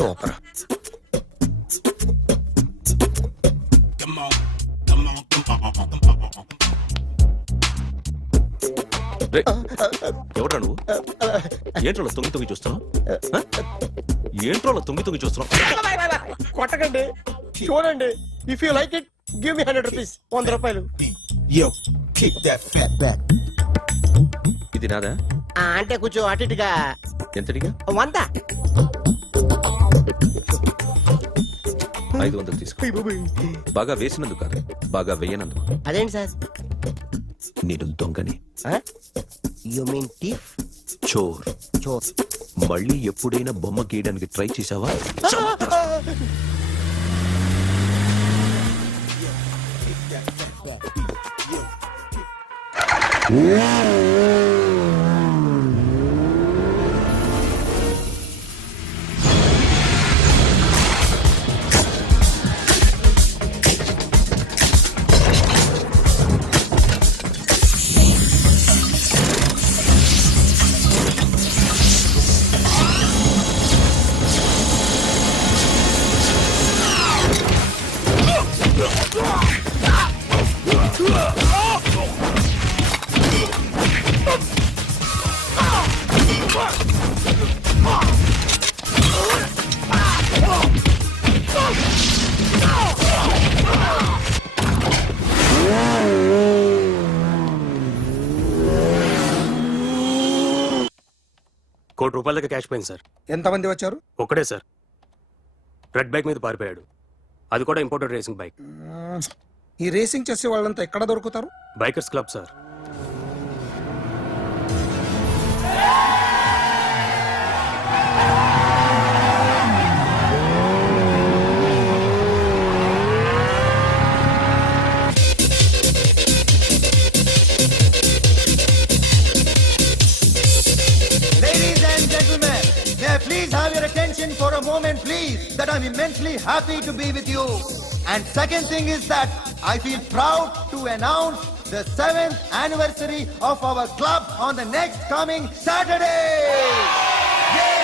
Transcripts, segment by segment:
Super. ఎవరా నువ్వు? ఏంట్రోలో తొంగి తొంగి చూస్తున్నావు? ఏంట్రోలో తొంగి తొంగి చూస్తున్నావు? కొట్టకండి, చూడండి. If you like it give me 100 rupees. 100 రూపాయలు. ఇది నాదా? అంటే కొంచెం అటు ఇటుగా. ఎంతడిగా? 100. 500 తీసుకో. బాగా వేసినందుకు కాదు, బాగా వేయనందుకు. అదేంటి సార్? నేను దొంగని. You mean thief? చోర్. చోర్. మళ్ళీ ఎప్పుడైనా బొమ్మ గీయడానికి ట్రై చేసావా? ₹1 కోటి క్యాష్ పోయింది సార్. ఎంతమంది వచ్చారు? ఒక్కడే సార్. రెడ్ బైక్ మీద పారిపోయాడు. అది కూడా ఇంపోర్టెడ్ రేసింగ్ బైక్. ఈ రేసింగ్ చేసే వాళ్ళంతా ఎక్కడ దొరుకుతారు? Bikers club sir. Please have your attention for a moment, please, that I'm immensely happy to be with you. And second thing is that I feel proud to announce the 7th anniversary of our club on the next coming Saturday. Yay!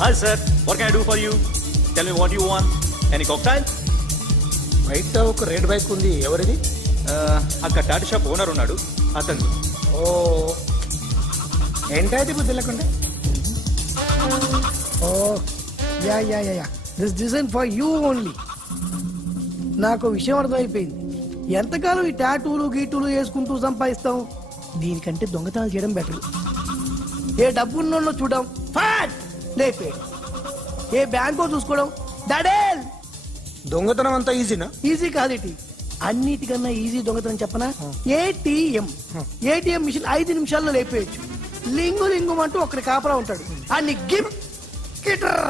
Hi sir, what can I do for you? Tell me what you want. Any cocktail? బయట ఒక red bike ఉంది, ఎవరిది? అక్కడ Tata shop owner ఉన్నాడు, అతను. ఓ, ఏంటది బుద్ధి లేకుండా? Oh yeah yeah yeah yeah this design for you only. నాకు విషయం అర్థమైపోయింది. ఎంతకాలం ఈ టాటూలు గీటూలు వేసుకుంటూ సంపాదిస్తాం? దీనికంటే దొంగతనాలు చేయడం బెటర్. ఏ డబ్బు ఉన్నోళ్ళు చూడడం ఫాట్ లేపే, ఏ బ్యాంకో చూసుకోవడం దడేల్. దొంగతనం అంతా ఈజీనా? ఈజీ కాదేటి, అన్నిటికన్నా ఈజీ దొంగతనం చెప్పనా? ఏటీఎం మిషన్ 5 నిమిషాల్లో లేపేయచ్చు. లింగు లింగు అంటూ ఒకటి కాపలా ఉంటాడు, అన్ని గిమ్ గిటర్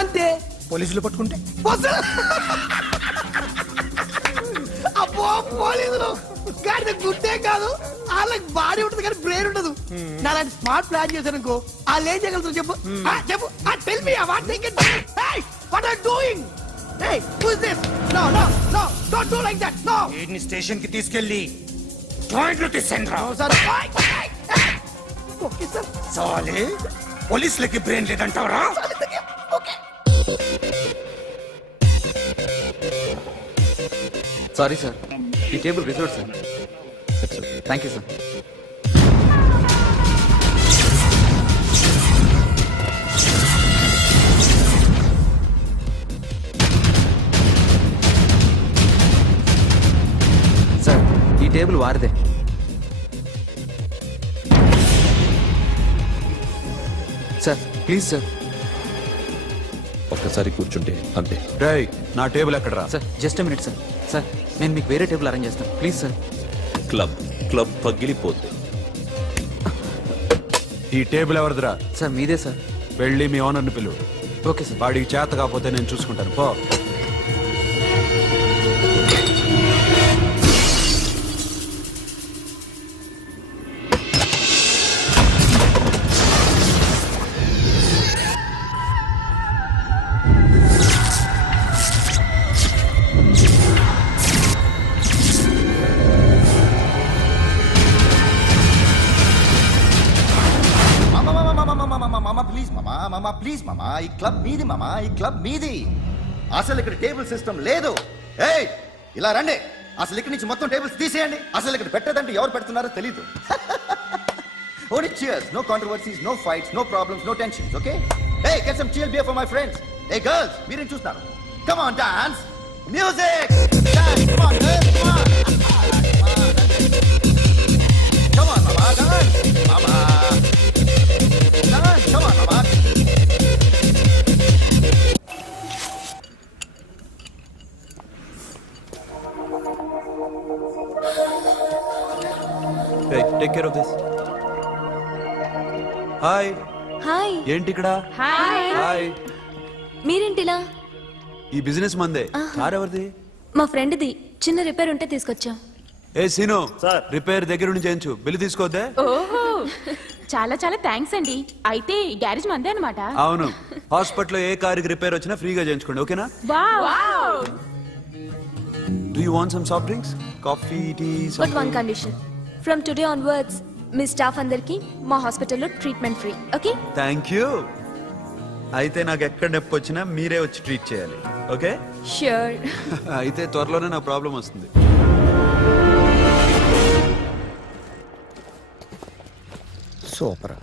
అంతే. పోలీసులు పట్టుకుంటే అబ్బో పోలీసులు గాడి గుర్తే కాదు, వాళ్ళకి బాడీ ఉంటుంది కానీ బ్రెయిన్ ఉండదు. నాలాంటి స్మార్ట్ ప్లాన్ చేశానుకో వాళ్ళు ఏం చేయగలుగుతారు చెప్పు? చెప్పు, tell me what think. What are doing? Hey, who is this? No, no, no, don't do like that. No. వీడిని స్టేషన్ కి తీసుకెళ్ళి జాయింట్లు తీసేంద్రా. No, sir. Okay, sir. సాలే, పోలీసులకి బ్రెయిన్ లేదంటావరా? Okay. సారీ సార్, ఈ table reserve sir. Thank you sir. Table వారిదే. Sir please sir. ఒక్కసారి కూర్చుంటే అంతే. రేయ్ నా టేబుల్ ఎక్కడరా? Sir just minute sir. Sir నేను మీకు వేరే టేబుల్ అరేంజ్ చేస్తాను ప్లీజ్ సార్. క్లబ్ క్లబ్ పగిలిపోద్ది. ఈ టేబుల్ ఎవరిదిరా? సార్ మీదే సార్. వెళ్ళి మీ ఓనర్ని పిలువు. Okay sir. వాడికి చేత కాకపోతే నేను చూసుకుంటాను పో. మామా ప్లీజ్ మామా, ఈ క్లబ్ మీది మామా, ఈ క్లబ్ మీది. అసలు ఇక్కడ టేబుల్ సిస్టమ్ లేదు. ఏయ్ ఇలా రండి, అసలు ఇక్కడ నుంచి మొత్తం టేబుల్స్ తీసేయండి. అసలు ఇక్కడ పెట్టదంటే ఎవరు పెడుతున్నారో తెలీదు. Only cheers, no controversies, no fights, no problems, no tensions, okay? Hey, get some chill beer for my friends. Hey girls, మీరేం చూస్తున్నారు? Come on, dance. Music. Dance, come on, girls, come on. Come on, mama, dance. Mama. Dance, come on, mama. Take care of this. Hi. Hi. ఏంటి ఇక్కడ? Hi. Hi. మీరేంటిలా? ఈ business మందే. Car ఎవరిది? మా ఫ్రెండ్ది. చిన్న repair ఉంటే తీసుకొచ్చాం. ఏ సీను, రిపేర్ దగ్గర నుంచి చేయించు. బిల్లు తీసుకోవద్దే? ఓహో చాలా చాలా థ్యాంక్స్ అండి. అయితే ఈ గ్యారేజ్ మందే అన్నమాట. అవును. హాస్పిటల్లో ఏ కారుకి రిపేర్ వచ్చినా ఫ్రీగా చేయించుకోండి, ఓకేనా? Wow. Do you want some soft drinks? Coffee, tea? But one condition. From today onwards మీ స్టాఫ్ అందరికి మా హాస్పిటల్లో treatment free. Okay? Thank you. అయితే నాకు ఎక్కడ నొప్పి వచ్చినా మీరే వచ్చి ట్రీట్ చేయాలి, ఓకే? ష్యూర్. అయితే త్వరలోనే నా ప్రాబ్లం వస్తుంది. సూపర్.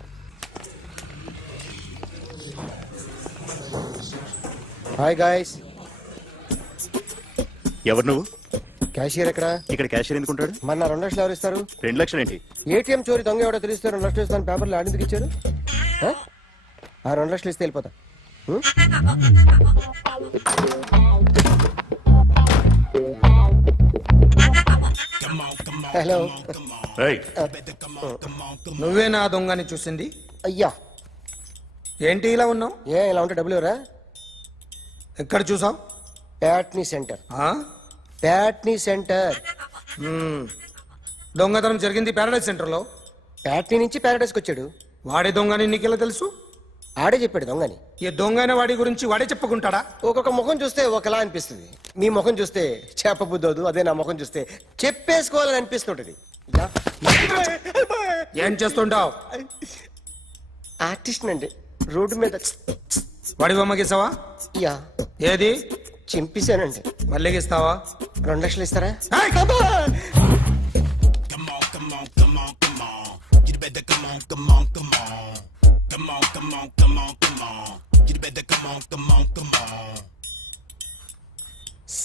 Hi guys. ఎవరు నువ్వు? క్యాషియర్ ఎక్కడ? ఇక్కడ క్యాషియర్ ఎందుకుంటాడు? మన 2 లక్షలు ఎవరు ఇస్తారు? 2 లక్షలు ఏంటి? ఏటీఎం చోరీ దొంగ ఎవడో తెలిస్తే 2 లక్షలు ఇస్తాను పేపర్లు ఆడిందుకు ఇచ్చారు. ఆ 2 లక్షలు ఇస్తే వెళ్ళిపోతా. హలో. నువ్వే నా దొంగని చూసింది? అయ్యా ఏంటి ఇలా ఉన్నావు? ఏ ఇలా ఉంటే డబ్బులు ఎవరా? ఎక్కడ చూసావు? ప్యాట్నీ సెంటర్. ప్యాట్నీ సెంటర్. దొంగతనం జరిగింది ప్యారడైజ్ సెంటర్ లో. ప్యాట్నీ నుంచి ప్యారడైస్కి వచ్చాడు. వాడే దొంగని నీకెలా తెలుసు? ఆడే చెప్పాడు దొంగని. ఈ దొంగైన వాడి గురించి వాడే చెప్పుకుంటాడా? ఒక్కొక్క ముఖం చూస్తే ఒకలా అనిపిస్తుంది. మీ ముఖం చూస్తే చెప్పబుద్దోదు. అదే నా ముఖం చూస్తే చెప్పేసుకోవాలని అనిపిస్తుంటది. ఏం చేస్తుంటావు? ఆర్టిస్ట్ అండి. రోడ్డు మీద వాడి బొమ్మ గీసావా? యా ఏది? చింపేశానండి. మళ్ళీ గీస్తావా? 2 లక్షలు ఇస్తారా?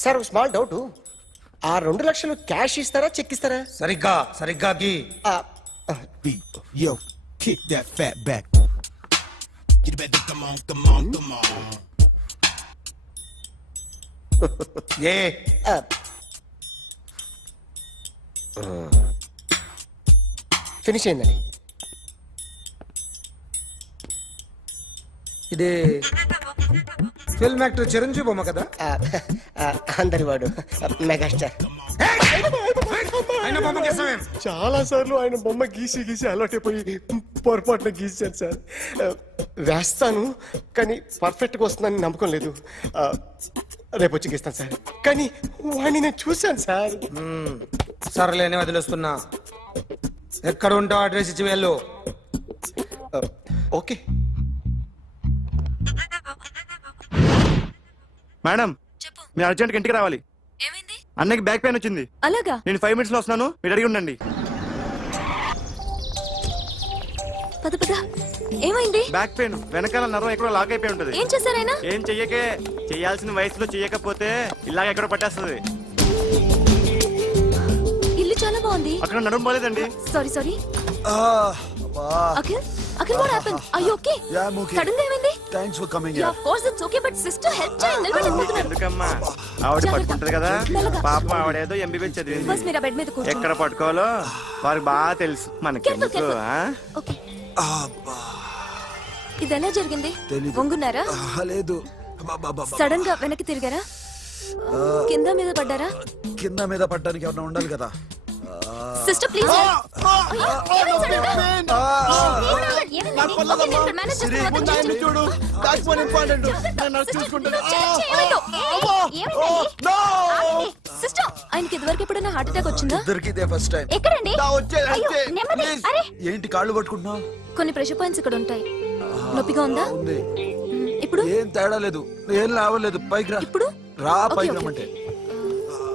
Sir small doubt. ఆ 2 లక్షలు క్యాష్ ఇస్తారా చెక్ ఇస్తారా? సరిగ్గా సరిగ్గా గీ. Yo, kick that fat back. You better come on, come on, come on. A finish అయిందండి. ఇది ఫిల్మ్ యాక్టర్ చిరంజీవి బొమ్మ కదా? అందరి వాడు మెగాస్టార్. ఆయన బొమ్మ గీసావేం? చాలా సార్లు ఆయన బొమ్మ గీసి గీసి అలవాటైపోయి పొరపాటున గీసాను సార్. వేస్తాను కానీ పర్ఫెక్ట్గా వస్తుందని నమ్మకం లేదు. రేపు వచ్చి గీస్తాను సార్. కానీ వాడిని నేను చూశాను సార్. సర్లేని వదిలేస్తున్నా. ఎక్కడ ఉంటావు అడ్రస్ ఇచ్చి వెళ్ళు. ఓకే మేడం, మీరు అర్జెంట్గా ఇంటికి రావాలి. ఏమైంది? అన్నకి బ్యాక్ పెయిన్ వచ్చింది. అలాగా? నేను 5 minutes లో వస్తున్నాను, మీరు అడిగి ఉండండి. పద పద. ఏమైంది? బ్యాక్ పెయిన్ వెనకాల నరం ఎక్కడో లాక్ అయిపోయి ఉంటది. ఏం చేశారైనా? ఏం చెయ్యకే. చెయ్యాల్సిన వయసులో చెయ్యకపోతే ఇలాగ ఎక్కడో పట్టేస్తుంది. ఇల్లు చాలా బాగుంది. బాగుంది. అక్కడ నడుము బాలేదండి. Sorry sorry. Akhil Akhil what happened? Are you okay? Sudden గా ఏమైంది? Thanks for coming. Yeah of course it's okay but sister help చేయండి. నిలబడిపోతున్నారు. ఎందుకమ్మా ఆవిడ పట్టుకుంటది కదా, పాపం ఆవిడేదో ఎంబీబీఎస్ చదివింది. బస్ మీరు ఆ బెడ్ మీద కూర్చోండి. ఎక్కడ పట్టుకోవాలో వారికి బాగా తెలుసు, మనకెందుకు? ఓకే. ఇది ఎలా జరిగింది? వంగున్నారా? లేదు, సడన్ గా వెనక్కి తిరిగారా? కింద మీద పడ్డారా? కింద మీద పడ్డానికి ఎవరైనా ఉండాలి కదా. Sister please. చూడు, that's more important. నేను చూసుకుంటాను. సిస్టర్ ఆయనకి ఇదివరకు ఎప్పుడైనా హార్ట్ అటాక్ వచ్చిందా? దొరికితే ఫస్ట్ టైం. ఎక్కడండి? ఏంటి కాళ్ళు పట్టుకుంటున్నావు? కొన్ని ప్రెషర్ పాయింట్స్ ఇక్కడ ఉంటాయి. నొప్పిగా ఉందా? ఉంది. ఇప్పుడు ఏం తేడా లేదు, ఏం లావలేదు. పైకి రా. ఇప్పుడు రా, ఓకే, పైకి ఓకే. రమ్మంటే.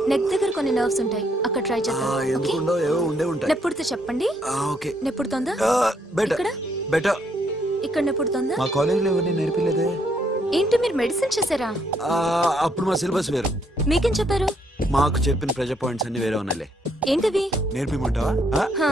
నెక్ దగ్గర కొన్ని నర్వ్స్ ఉంటాయి, అక్కడ ట్రై చేద్దాం. ఓకే? ఎందుకుండో ఏవో ఉండే ఉంటాయి. నెప్పుడుతో చెప్పండి. ఓకే. నెప్పుడుతోందా? బెటర్ ఇక్కడ బెటర్. ఇక్కడ నెప్పుడుతోందా? మా కాలేజీలో ఎవరిని నేర్పిలేదే. ఏంటి మీరు మెడిసిన్ చేశారా? అప్పుడు మా సిలబస్ వేరు. మీకేం చెప్పారు? మాకు చెప్పిన ప్రెజర్ పాయింట్స్ అన్ని వేరే ఉన్నాయిలే. ఏంటివి? నేర్పిమంటావా? హా?